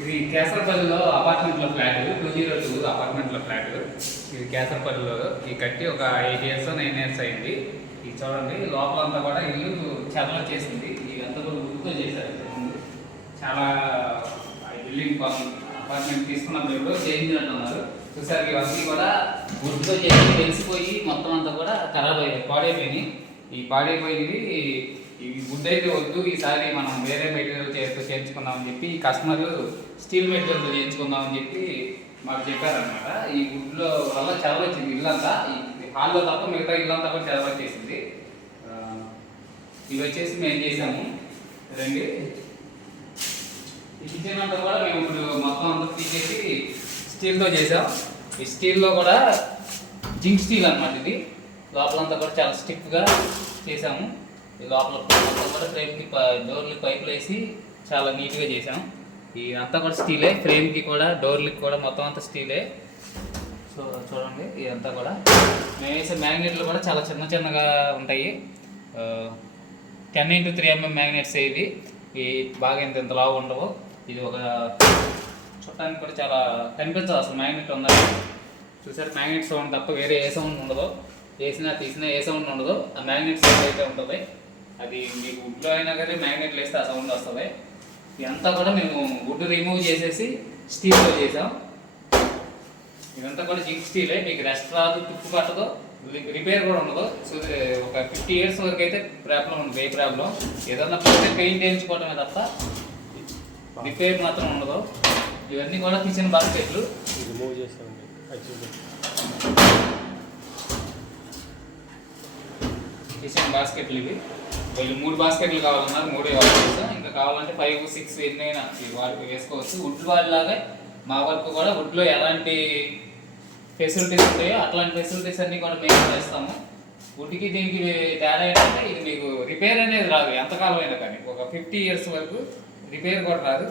ఇది కేసరపల్లిలో అపార్ట్మెంట్లో ఫ్లాట్ 202 అపార్ట్మెంట్లో ఫ్లాట్. ఇది కేసరపల్లిలో ఈ కట్టి ఒక 8 ఇయర్స్ 9 ఇయర్స్ అయింది. ఇది చూడండి లోపలంతా కూడా ఇల్లు చెదలు చేసింది. ఇదంతా కూడా ఉడుతో చేశారు. చాలా బిల్డింగ్ అపార్ట్మెంట్ తీసుకున్నప్పుడు ఎప్పుడో చేయించినట్టున్నారు. చూసారు ఇవన్నీ కూడా ఉడుతో చేసి వెలిసిపోయి మొత్తం అంతా కూడా ఖరాబ్ అయ్యాయి, పాడైపోయినాయి. ఈ పాడైపోయినవి ఈ వుడ్ అయితే వద్దు, ఈసారి మనం వేరే మెటీరియల్ చేయించుకుందామని చెప్పి ఈ కస్టమర్ స్టీల్ మెటీరియల్తో చేయించుకుందామని చెప్పి మాకు చెప్పారనమాట. ఈ వుడ్లో వల్ల చదవ వచ్చింది ఇల్లంతా, ఈ హాల్లో తప్ప మిగతా ఇల్లంతా కూడా చదవ వచ్చేసింది. ఇవి వచ్చేసి మేము చేసాము రండి. ఈ కిచెన్ అంతా కూడా మేము ఇప్పుడు మొత్తం అంతా తీసేసి స్టీల్తో చేసాం. ఈ స్టీల్లో కూడా జింక్ స్టీల్ అనమాట. ఇది లోపలంతా కూడా చాలా స్టిక్గా చేసాము. ఈ లోపల మొత్తం కూడా ఫ్రేమ్కి డోర్లకి పైపులు వేసి చాలా నీట్గా చేసాం. ఇదంతా కూడా స్టీలే, ఫ్రేమ్కి కూడా డోర్లకి కూడా మొత్తం అంతా స్టీలే. సో చూడండి ఇదంతా కూడా మేము వేసే మ్యాగ్నెట్లు కూడా చాలా చిన్న చిన్నగా ఉంటాయి. 10x3mm మ్యాగ్నెట్స్ ఇవి. ఈ బాగా ఇంత లావు ఉండవు. ఇది ఒక చుట్టానికి కూడా చాలా కనిపించదు అసలు మ్యాగ్నెట్ ఉందని. చూసారు మ్యాగ్నెట్ సౌండ్ తప్ప వేరే ఏ సౌండ్ ఉండదు. వేసినా తీసినా ఏ సౌండ్ ఉండదు. ఆ మ్యాగ్నెట్ సౌండ్ అయితే ఉంటుంది. అది మీకు వుడ్లో అయినా కానీ మ్యాగ్నెట్లు వేస్తే ఆ సౌండ్ వస్తుంది. ఇదంతా కూడా మేము వుడ్ రిమూవ్ చేసేసి స్టీల్తో చేసాం. ఇదంతా కూడా జింక్ స్టీలే, మీకు రెస్ట్ రాదు, తుప్పు పట్టదు, రిపేర్ కూడా ఉండదు. సో ఒక 50 ఇయర్స్ వరకు అయితే ప్రాబ్లం ఉండదు. ఏ ప్రాబ్లం ఏదన్నా పోతే పెయింట్ వేయించుకోవటమే తప్ప రిపేర్ మాత్రం ఉండదు. ఇవన్నీ కూడా కిచెన్ బాస్కెట్లు రిమూవ్ చేసాం. కిచెన్ బాస్కెట్లు ఇవి. వీళ్ళు 3 బాస్కెట్లు కావాలన్నారు, 3 వాడుకోవచ్చు. ఇంకా కావాలంటే 5, 6 ఎన్నైనా వాటికి వేసుకోవచ్చు. వుడ్ వాళ్ళలాగే మా వరకు కూడా వుడ్లో ఎలాంటి ఫెసిలిటీస్ ఉంటాయో అట్లాంటి ఫెసిలిటీస్ అన్నీ కూడా మేము చేస్తాము. వుడ్కి దీనికి తేడా ఏంటంటే ఇది మీకు రిపేర్ అనేది రాదు ఎంతకాలం అయినా కానీ. ఒక 50 ఇయర్స్ వరకు రిపేర్ కూడా రాదు.